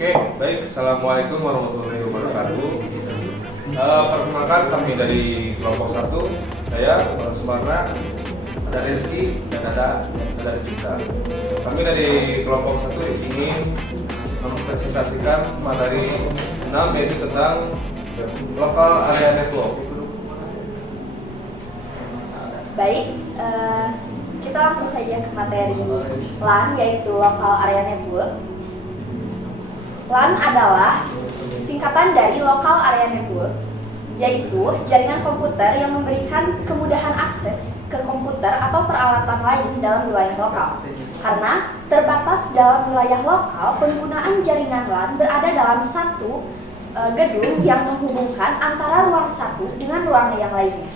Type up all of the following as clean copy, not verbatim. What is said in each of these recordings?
Oke, baik. Assalamualaikum warahmatullahi wabarakatuh. Perkenalkan kami dari kelompok 1. Saya Umar Sumarna, ada Rizky dan ada Sadari Cita. Kami dari kelompok 1 ingin mempresentasikan materi 6 yaitu tentang local area network. Baik, kita langsung saja ke materi LAN, yaitu Local Area Network. LAN adalah singkatan dari Local Area Network, yaitu jaringan komputer yang memberikan kemudahan akses ke komputer atau peralatan lain dalam wilayah lokal. Karena terbatas dalam wilayah lokal, penggunaan jaringan LAN berada dalam satu gedung yang menghubungkan antara ruang satu dengan ruang yang lainnya.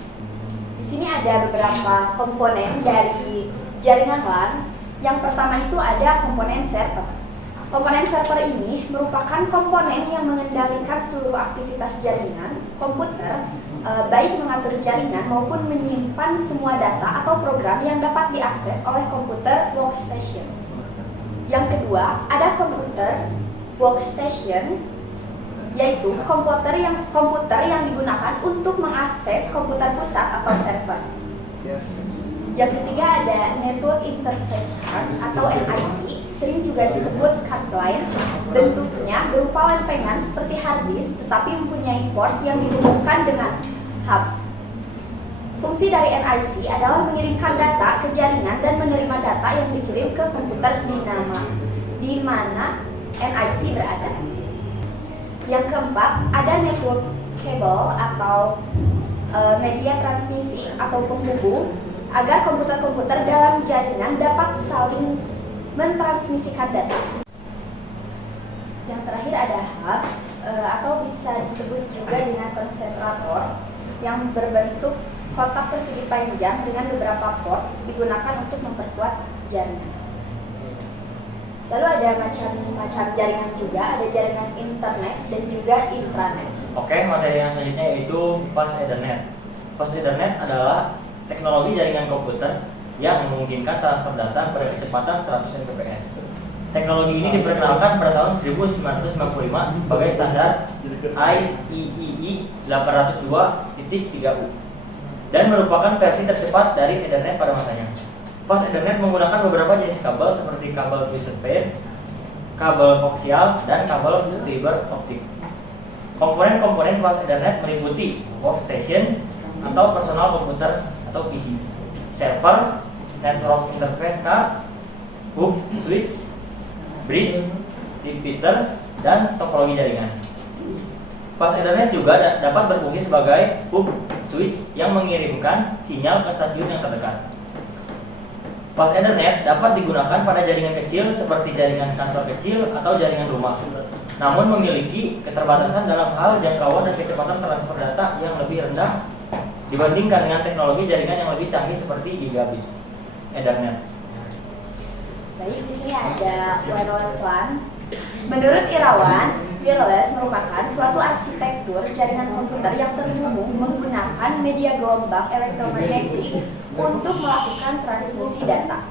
Di sini ada beberapa komponen dari jaringan LAN. Yang pertama itu ada komponen server. Komponen server ini merupakan komponen yang mengendalikan seluruh aktivitas jaringan komputer, baik mengatur jaringan maupun menyimpan semua data atau program yang dapat diakses oleh komputer workstation. Yang kedua, ada komputer workstation, yaitu komputer yang digunakan untuk mengakses komputer pusat atau server. Yang ketiga ada Network Interface Card atau NIC, sering juga disebut card line. Bentuknya berupa lempengan seperti hard disk, tetapi mempunyai port yang dihubungkan dengan hub. Fungsi dari NIC adalah mengirimkan data ke jaringan dan menerima data yang dikirim ke komputer di mana NIC berada. Yang keempat, ada network cable atau media transmisi atau penghubung agar komputer-komputer dalam jaringan dapat saling mentransmisikan data. Yang terakhir ada hub atau bisa disebut juga dengan konsentrator yang berbentuk kotak persegi panjang dengan beberapa port digunakan untuk memperkuat jaringan. Lalu ada macam-macam jaringan juga, ada jaringan internet dan juga intranet. Oke, materi yang selanjutnya yaitu Fast Ethernet. Fast Ethernet adalah teknologi jaringan komputer yang memungkinkan transfer data pada kecepatan 100 Mbps. Teknologi ini diperkenalkan pada tahun 1995 sebagai standar IEEE 802.3U dan merupakan versi tercepat dari Ethernet pada masanya. Fast Ethernet menggunakan beberapa jenis kabel seperti kabel twisted pair, kabel koaksial, dan kabel fiber optik. Komponen-komponen Fast Ethernet meliputi workstation atau personal komputer atau PC, server, network interface card, hub, switch, bridge, repeater, dan topologi jaringan. Fast Ethernet juga dapat berfungsi sebagai hub switch yang mengirimkan sinyal ke stasiun yang terdekat. Fast Ethernet dapat digunakan pada jaringan kecil seperti jaringan kantor kecil atau jaringan rumah, namun memiliki keterbatasan dalam hal jangkauan dan kecepatan transfer data yang lebih rendah dibandingkan dengan teknologi jaringan yang lebih canggih seperti Gigabit Ethernet. Baik, di sini ada wireless LAN. Menurut Irawan, wireless merupakan suatu arsitektur jaringan komputer yang terhubung menggunakan media gelombang elektromagnetik untuk melakukan transmisi data.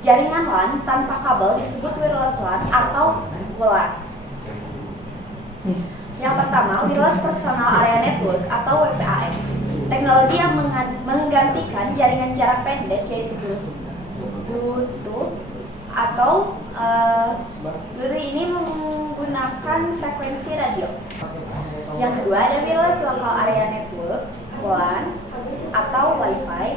Jaringan LAN tanpa kabel disebut wireless LAN atau WLAN. Yang pertama, Wireless Personal Area Network atau WPAN. Teknologi yang menggantikan jaringan jarak pendek yaitu Bluetooth atau Bluetooth ini menggunakan frekuensi radio. Yang kedua ada Wireless Local Area Network WLAN atau Wi-Fi.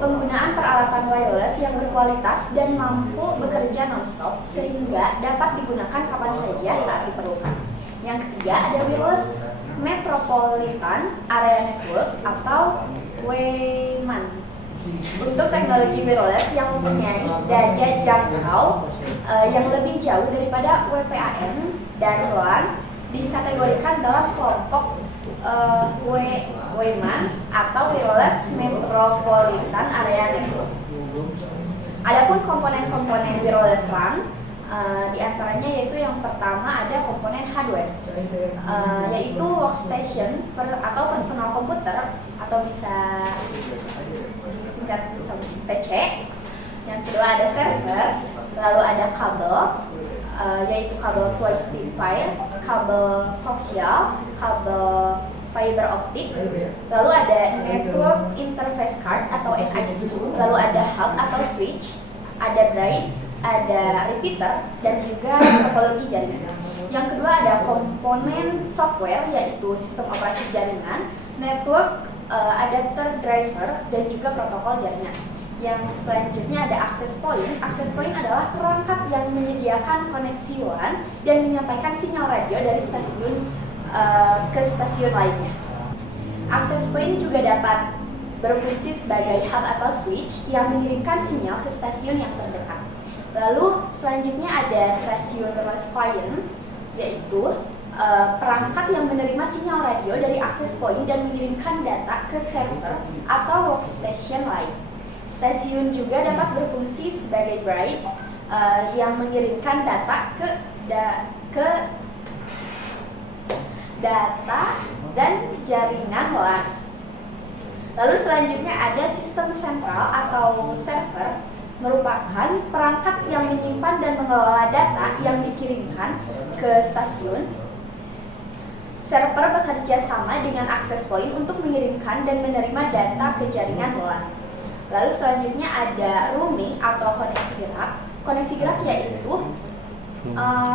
Penggunaan peralatan wireless yang berkualitas dan mampu bekerja non-stop sehingga dapat digunakan kapan saja saat diperlukan. Yang ketiga ada Wireless Metropolitan Area Network atau WMAN. Untuk teknologi wireless yang mempunyai daya jangkau yang lebih jauh daripada WPAN dan LAN dikategorikan dalam kelompok WMAN atau Wireless Metropolitan Area Network. Adapun komponen-komponen wireless LAN di antaranya yaitu yang pertama ada komponen hardware, yaitu workstation atau personal komputer atau bisa disingkat PC. Yang kedua ada server, lalu ada kabel, yaitu kabel twisted pair, kabel koaksial, kabel fiber optik, lalu ada network interface card atau NIC, lalu ada hub atau switch, ada bridge, ada repeater, dan juga topologi jaringan. Yang kedua ada komponen software, yaitu sistem operasi jaringan, network, adapter driver, dan juga protokol jaringan. Yang selanjutnya ada access point. Access point adalah perangkat yang menyediakan koneksi LAN dan menyampaikan sinyal radio dari stasiun ke stasiun lainnya. Access point juga dapat berfungsi sebagai hub atau switch yang mengirimkan sinyal ke stasiun yang terdekat. Lalu selanjutnya ada stasiun client, yaitu perangkat yang menerima sinyal radio dari access point dan mengirimkan data ke server atau workstation lain. Stasiun juga dapat berfungsi sebagai bridge yang mengirimkan data ke data dan jaringan LAN. Lalu selanjutnya ada sistem sentral atau server, merupakan perangkat yang menyimpan dan mengelola data yang dikirimkan ke stasiun. Server bekerja sama dengan access point untuk mengirimkan dan menerima data ke jaringan LAN. Lalu selanjutnya ada roaming atau koneksi gerak. Koneksi gerak yaitu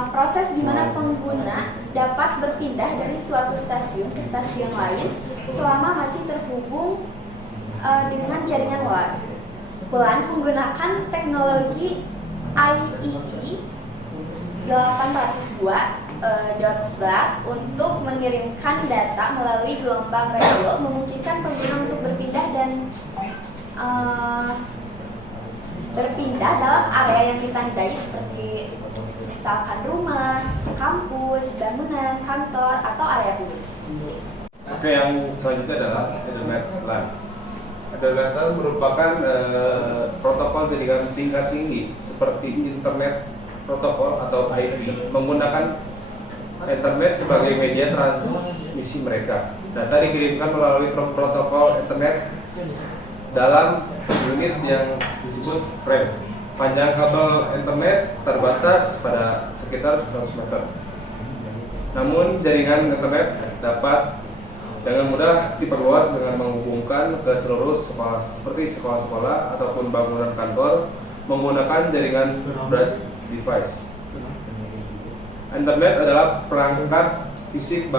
proses di mana pengguna dapat berpindah dari suatu stasiun ke stasiun lain selama masih terhubung dengan jaringan LAN. LAN menggunakan teknologi IEEE 802.11 untuk mengirimkan data melalui gelombang radio, memungkinkan pengguna untuk berpindah dan berpindah dalam area yang ditandai seperti misalkan rumah, kampus, bangunan, kantor, atau area publik. Oke, yang selanjutnya adalah Ethernet LAN. Ethernet LAN merupakan protokol jaringan tingkat tinggi seperti Internet Protokol atau IP, menggunakan Internet sebagai media transmisi mereka. Data dikirimkan melalui protokol Internet dalam unit yang disebut frame. Panjang kabel Internet terbatas pada sekitar 100 meter. Namun jaringan Internet dapat dengan mudah diperluas dengan menghubungkan ke seluruh sekolah seperti sekolah-sekolah ataupun bangunan kantor menggunakan jaringan bridge device. Internet adalah perangkat fisik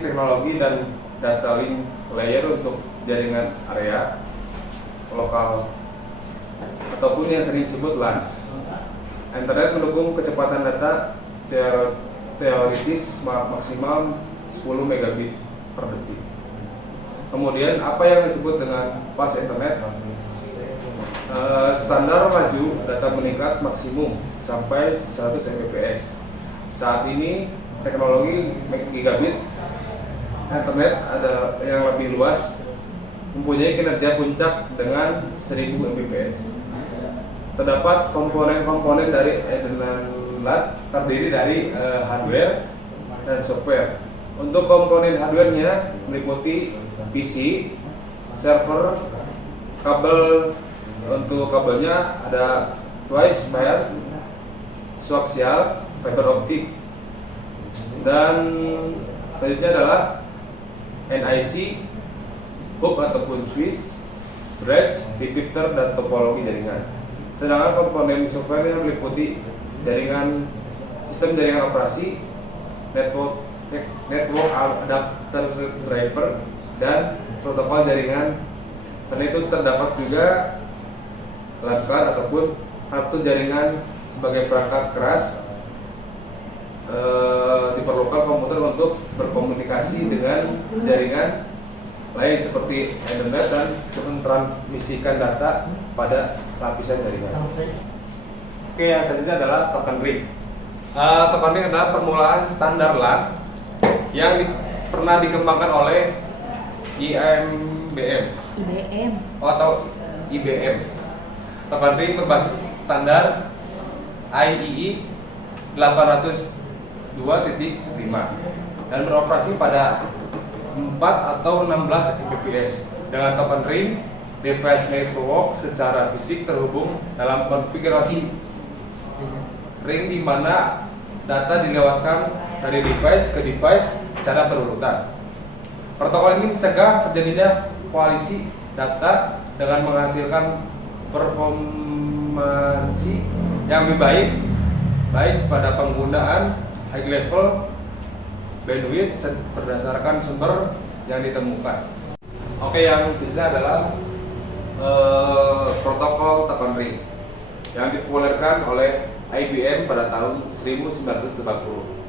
teknologi dan data link layer untuk jaringan area lokal ataupun yang sering disebut LAN. Internet mendukung kecepatan data teoritis maksimal 10 megabit per detik. Kemudian apa yang disebut dengan fast internet? Standar maju data meningkat maksimum sampai 100 Mbps. Saat ini teknologi gigabit internet ada yang lebih luas, mempunyai kinerja puncak dengan 1000 Mbps. Terdapat komponen-komponen dari Ethernet LAN terdiri dari hardware dan software. Untuk komponen hardware-nya meliputi PC, server, kabel. Untuk kabelnya ada twice pair, koaksial, fiber optik, dan selanjutnya adalah NIC, hub ataupun switch, bridge, repeater, dan topologi jaringan. Sedangkan komponen software yang meliputi jaringan, sistem jaringan operasi, network adapter driver, dan protokol jaringan. Selain itu terdapat juga LAN card ataupun kartu jaringan sebagai perangkat keras. Diperlukan komputer untuk berkomunikasi dengan jaringan lain seperti internet dan mentransmisikan data pada lapisan jaringan. Oke, yang selanjutnya adalah token ring. Token ring adalah permulaan standar LAN yang pernah dikembangkan oleh IBM atau IBM. Token ring berbasis standar IEEE 802.5 dan beroperasi pada 4 atau 16 Mbps. Dengan token ring, device network secara fisik terhubung dalam konfigurasi ring di mana data dilewatkan dari device ke device secara berurutan. Protokol ini mencegah terjadinya koalisi data dengan menghasilkan performansi yang lebih baik pada penggunaan high level bandwidth berdasarkan sumber yang ditemukan. Oke, yang selanjutnya adalah protokol token ring yang dipopulerkan oleh IBM pada tahun 1980.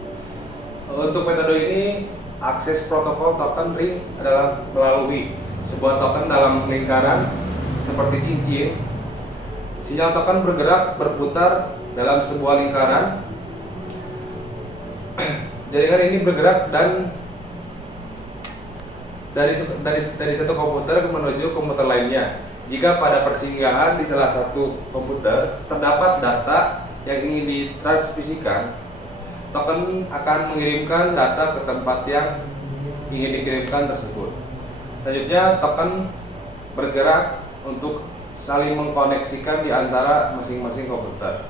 Untuk metode ini, akses protokol token ring adalah melalui sebuah token dalam lingkaran seperti cincin. Sinyal token bergerak berputar dalam sebuah lingkaran. Jaringan ini bergerak dan dari satu komputer menuju komputer lainnya. Jika pada persinggahan di salah satu komputer terdapat data yang ingin ditransmisikan, token akan mengirimkan data ke tempat yang ingin dikirimkan tersebut. Selanjutnya, token bergerak untuk saling mengkoneksikan di antara masing-masing komputer.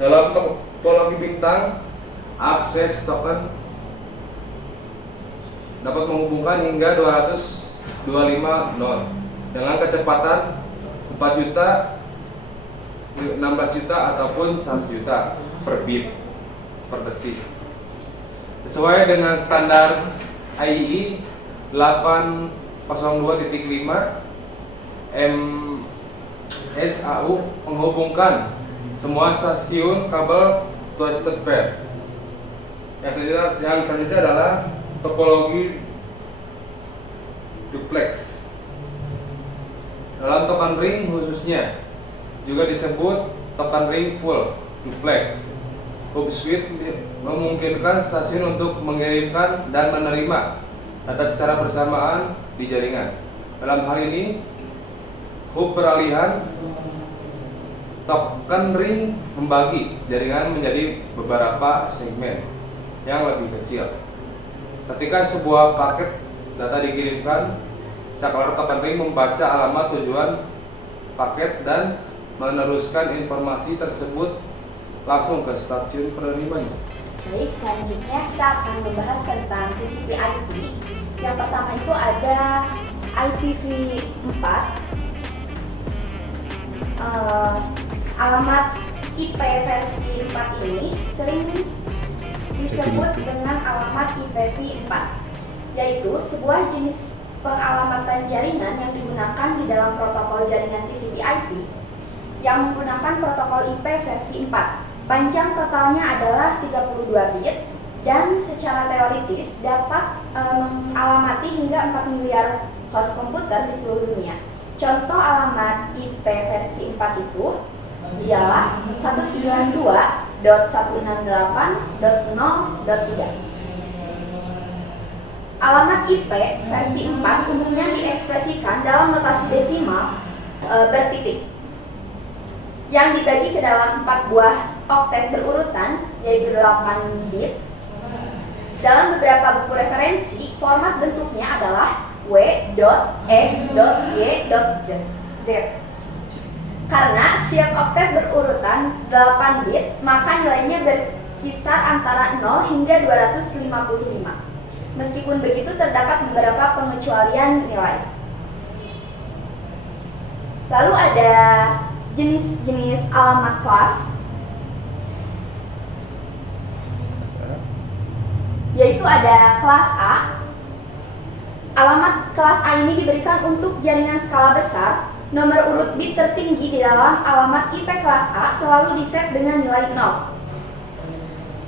Dalam topologi bintang, akses token dapat menghubungkan hingga 225 node dengan kecepatan 4 juta, 16 juta ataupun 100 juta per bit per detik. Sesuai dengan standar IEEE 802.5, MSAU menghubungkan semua stasiun kabel twisted pair. Yang selanjutnya adalah topologi duplex. Dalam token ring khususnya juga disebut token ring full duplex. Hub switch memungkinkan stasiun untuk mengirimkan dan menerima data secara bersamaan di jaringan. Dalam hal ini, hub peralihan token ring membagi jaringan menjadi beberapa segmen yang lebih kecil. Ketika sebuah paket data dikirimkan, saklar token ring membaca alamat tujuan paket dan meneruskan informasi tersebut langsung ke stasiun penerimanya. Baik, selanjutnya kita akan membahas tentang TCP/IP. Yang pertama itu ada IPv4. Alamat IP versi 4 ini sering disebut dengan alamat IPv4, yaitu sebuah jenis pengalamatan jaringan yang digunakan di dalam protokol jaringan TCP/IP yang menggunakan protokol IP versi 4. Panjang totalnya adalah 32 bit dan secara teoritis dapat mengalamati hingga 4 miliar host komputer di seluruh dunia. Contoh alamat IP versi 4 itu ialah 192.168.0.3. Alamat IP versi 4 umumnya diekspresikan dalam notasi desimal bertitik yang dibagi ke dalam 4 buah oktet berurutan, yaitu 8 bit. Dalam beberapa buku referensi, format bentuknya adalah w.x.y.z. Karena setiap oktet berurutan 8 bit, maka nilainya berkisar antara 0 hingga 255. Meskipun begitu, terdapat beberapa pengecualian nilai. Lalu ada jenis-jenis alamat kelas, yaitu ada kelas A. Alamat kelas A ini diberikan untuk jaringan skala besar. Nomor urut bit tertinggi di dalam alamat IP kelas A selalu diset dengan nilai 0.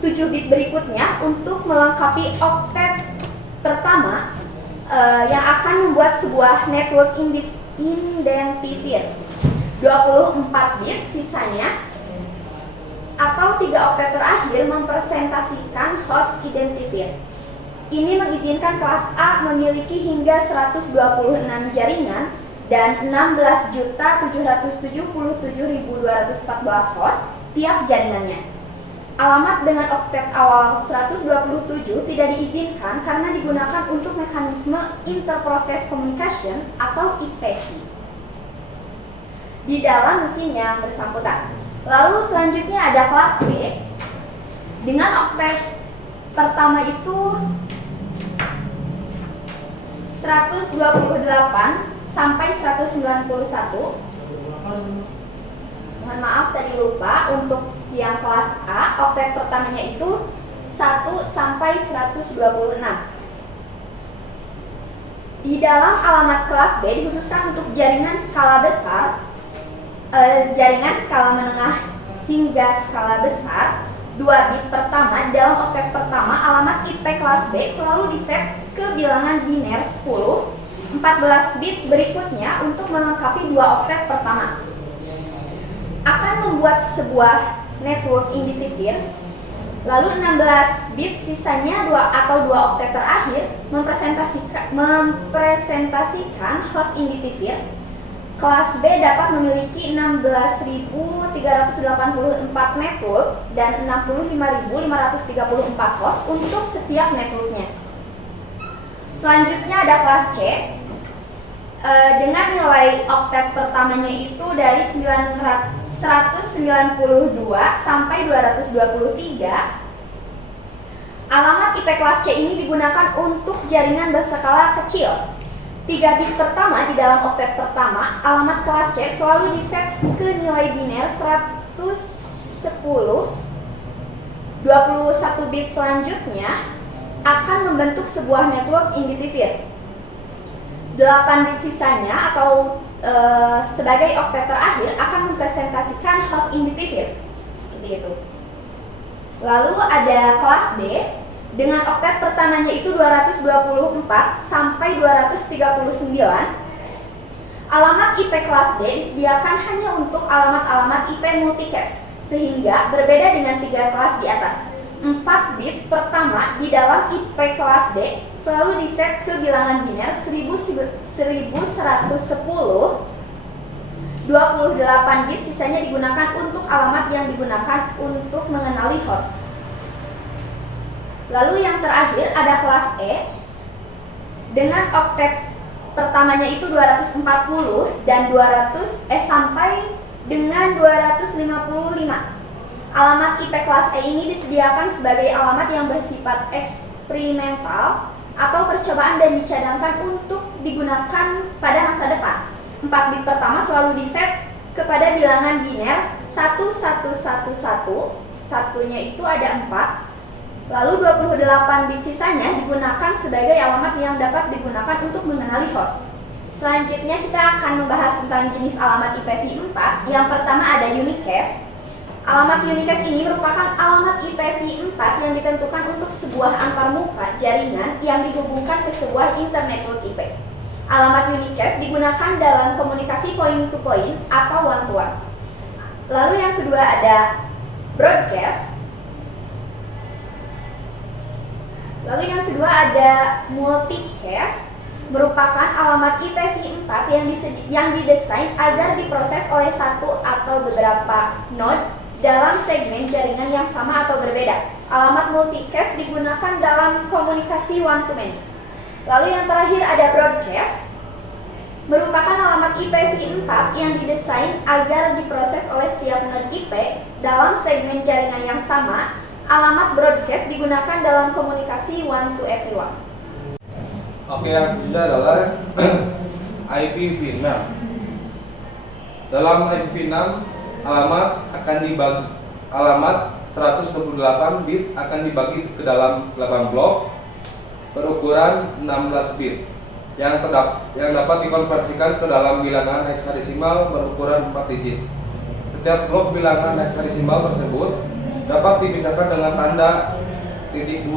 7 bit berikutnya untuk melengkapi oktet pertama yang akan membuat sebuah network identifier. 24 bit sisanya atau 3 oktet terakhir mempresentasikan host identifier. Ini mengizinkan kelas A memiliki hingga 126 jaringan dan 16.777.214 host tiap jaringannya. Alamat dengan oktet awal 127 tidak diizinkan karena digunakan untuk mekanisme interprocess communication atau IPC di dalam mesin yang bersangkutan. Lalu selanjutnya ada kelas B dengan oktet pertama itu 128 sampai 191. Mohon maaf tadi lupa, untuk yang kelas A oktet pertamanya itu 1 sampai 126. Di dalam alamat kelas B dikhususkan untuk jaringan skala besar, jaringan skala menengah hingga skala besar. 2 bit pertama dalam oktet pertama alamat IP kelas B selalu diset ke bilangan biner 10. 14 bit berikutnya untuk melengkapi 2 oktet pertama akan membuat sebuah network individual. Lalu 16 bit sisanya 2 oktet terakhir mempresentasikan host individual. Kelas B dapat memiliki 16.384 network dan 65.534 host untuk setiap networknya. Selanjutnya ada kelas C dengan nilai oktet pertamanya itu dari 192 sampai 223. Alamat IP kelas C ini digunakan untuk jaringan berskala kecil. 3 bit pertama di dalam oktet pertama, alamat kelas C selalu diset ke nilai biner 110. 21 bit selanjutnya akan membentuk sebuah network individual. 8 bit sisanya atau sebagai oktet terakhir akan mempresentasikan host individual. Seperti itu. Lalu ada kelas D dengan oktet pertamanya itu 224 sampai 239. Alamat IP kelas D disediakan hanya untuk alamat-alamat IP multicast, sehingga berbeda dengan 3 kelas di atas. 4 bit pertama di dalam IP kelas D selalu diset ke bilangan biner 1110. 28 bit sisanya digunakan untuk alamat yang digunakan untuk mengenali host. Lalu yang terakhir ada kelas E dengan oktet pertamanya itu 240 dan 200 sampai dengan 255. Alamat IP kelas E ini disediakan sebagai alamat yang bersifat eksperimental atau percobaan dan dicadangkan untuk digunakan pada masa depan. 4 bit pertama selalu diset kepada bilangan biner 1111, satunya itu ada 4. Lalu 28 bit sisanya digunakan sebagai alamat yang dapat digunakan untuk mengenali host. Selanjutnya kita akan membahas tentang jenis alamat IPv4. Yang pertama ada unicast. Alamat unicast ini merupakan alamat IPv4 yang ditentukan untuk sebuah antarmuka jaringan yang dihubungkan ke sebuah internet network IP. Alamat unicast digunakan dalam komunikasi point to point atau one to one. Lalu yang kedua ada broadcast. Lalu yang kedua ada multicast, merupakan alamat IPv4 yang didesain agar diproses oleh satu atau beberapa node dalam segmen jaringan yang sama atau berbeda. Alamat multicast digunakan dalam komunikasi one to many. Lalu yang terakhir ada broadcast, merupakan alamat IPv4 yang didesain agar diproses oleh setiap node IP dalam segmen jaringan yang sama. Alamat broadcast digunakan dalam komunikasi one to everyone. Oke, yang selanjutnya adalah IPv6. Dalam IPv6 alamat 128 bit akan dibagi ke dalam 8 blok berukuran 16 bit yang dapat dikonversikan ke dalam bilangan heksadesimal berukuran 4 digit. Setiap blok bilangan heksadesimal tersebut dapat dipisahkan dengan tanda titik 2.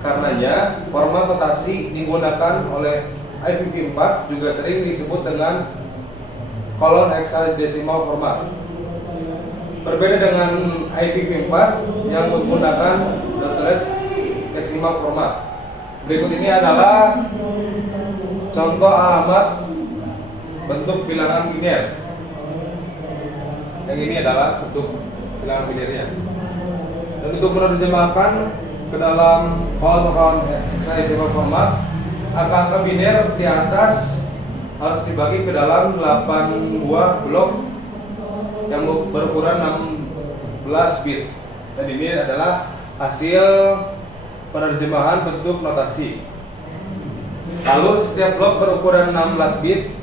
Karenanya, format notasi digunakan oleh IPv4 juga sering disebut dengan kolon heksadesimal format. Berbeda dengan IPv4 yang menggunakan dotted decimal format. Berikut ini adalah contoh alamat bentuk bilangan biner. Yang ini adalah bentuk bilangan binernya. Dan untuk menerjemahkan ke dalam kolon hexadecimal format, angka biner di atas harus dibagi ke dalam 8 buah blok yang berukuran 16 bit. Dan ini adalah hasil penerjemahan bentuk notasi. Lalu setiap blok berukuran 16 bit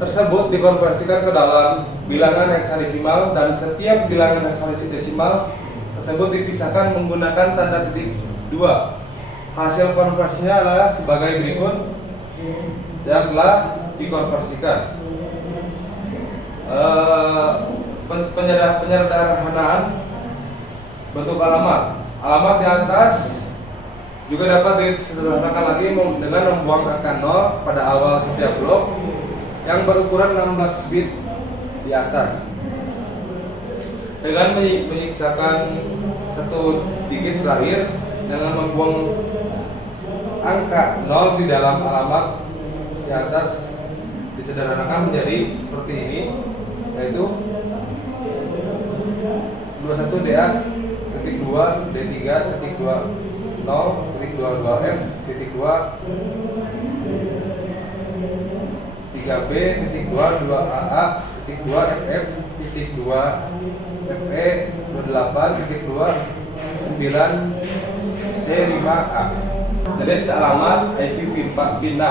tersebut dikonversikan ke dalam bilangan heksadesimal, dan setiap bilangan heksadesimal tersebut dipisahkan menggunakan tanda titik 2. Hasil konversinya adalah sebagai berikut yang telah dikonversikan. Penyederhanaan bentuk alamat. Alamat di atas juga dapat disederhanakan lagi dengan membuang angka 0 pada awal setiap blok yang berukuran 16 bit di atas, dengan menyiksakan satu digit terakhir dengan membuang angka 0 di dalam alamat di atas. Disederhanakan menjadi seperti ini, yaitu 21 DA titik 2 D3 titik 2 0 titik 22 F titik 2 3B titik 2 2AA titik 2 FF titik 2 FE 28 titik 2 9 C5A. Jenis alamat IPv6.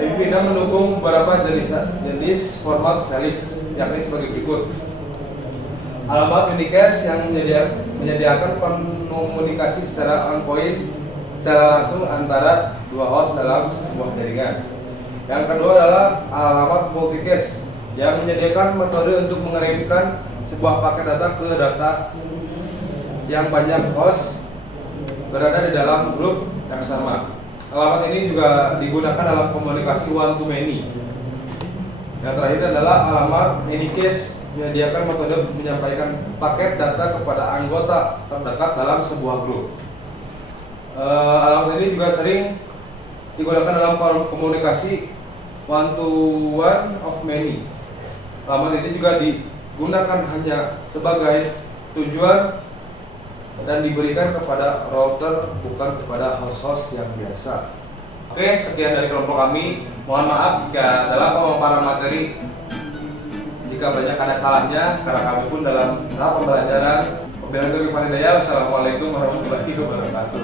IPv6 mendukung beberapa jenis format Helix, yakni sebagai berikut. Alamat unicast yang menyediakan komunikasi secara on-point secara langsung antara dua host dalam sebuah jaringan. Yang kedua adalah alamat multicast yang menyediakan metode untuk mengirimkan sebuah paket data ke data yang banyak host berada di dalam grup yang sama. Alamat ini juga digunakan dalam komunikasi one to many. Yang terakhir adalah alamat anycast, menyediakan metode menyampaikan paket data kepada anggota terdekat dalam sebuah grup. Alamat ini juga sering digunakan dalam komunikasi one to one of many. Alamat ini juga digunakan hanya sebagai tujuan dan diberikan kepada router, bukan kepada host-host yang biasa. Oke, sekian dari kelompok kami. Mohon maaf jika dalam pemaparan materi jika banyak ada salahnya, karena kami pun dalam tahap pembelajaran. Wabillahi taufiq wal hidayah. Wassalamualaikum warahmatullahi wabarakatuh.